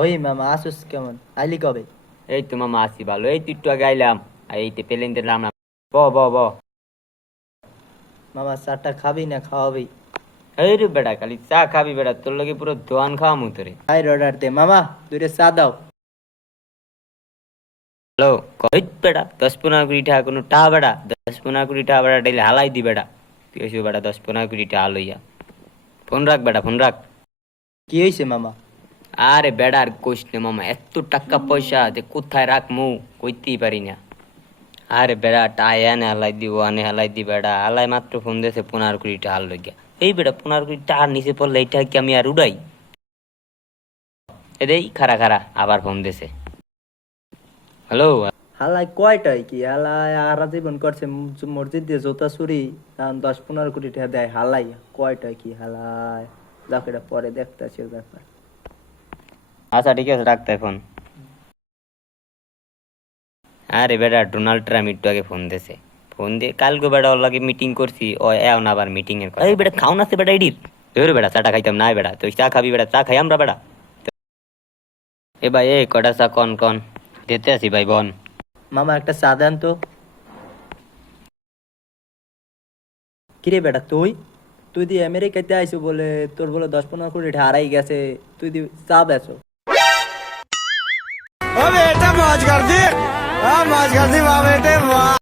ওই মামা আসুস কেমন আইলি কবে? এই তো মামা আসি ভালো। এই তুই একটু আগে আইলাম, আর এই তো পেলেন দিলাম না। ব ব ব মামা চাটা খাবি না খাওয়াবি? এই রে বেটা, খালি চা খাবি বেটা? তোর লগে পুরো দোয়ান খাওয়া মুতরে রে। আই অর্ডার দে মামা, দুইটা চা দাও। হ্যালো, কই বেটা 10-15 কোটি টাকা কোনো টা বেটা? 10-15 কোটি টাকা বেটা ডেলে হালাই দি বেটা। তুই এসে বেটা 10-15 কোটি টাকা লইয়া। ফোন রাখ বেটা, ফোন রাখ। কি হয়েছে মামা? আরে বেটা আর কইস না মামা, এত টাকা পয়সা যে কোথায় রাখমু কইতেই পারি না। আরে বেটা টাই আনে হালাই দিব, আনে হালাই দি বেটা। হালাই মাত্র ফোন দিয়েছে 15 কোটি টাকা হাল লইয়া। এই বেটা 15 কোটি টাকা নিচে পড়লে এইটা কি আমি আর উড়াই? এদেই খারা খারা আবার ফোন দিয়েছে। হ্যালো। হালাই কয়টাই কি হালাই আর জীবন করছে মসজিদ দিয়ে জোতা চুরি, এখন 10-15 কোটি টাকা দেয় হালাই। কয়টাই কি হালাই, যাকে এটা পরে দেখতেছি ওর ব্যাপার। আচ্ছা ঠিক আছে, রাখতে ফোন। আরে বেটা ডোনাল্ড ট্রাম্প একটু আগে ফোন দিয়েছে। ফোন দিয়ে কালকে বেটা ওর লাগে মিটিং করছি, ও এও না আবার মিটিং এর কথা। এই বেটা খাও না সে বেটা ইডির। ধরে বেটা চাটা খাইতাম না বেটা, তুই চা খাবি বেটা? চা খাই আমরা বেটা। এ ভাই এ কটা চা কন কন দিতে আসি ভাই বন। মামা একটা চা দেন তো। কিরে বেটা তুই তুই দিয়ে আমেরিকাতে আইসো বলে তোর বলে 10-15 কোটি টাকা হারাই গেছে, তুই দি চা বেচো। ओ बेटा मौज कर दी, हाँ मौज कर दी वाह बेटे वाह।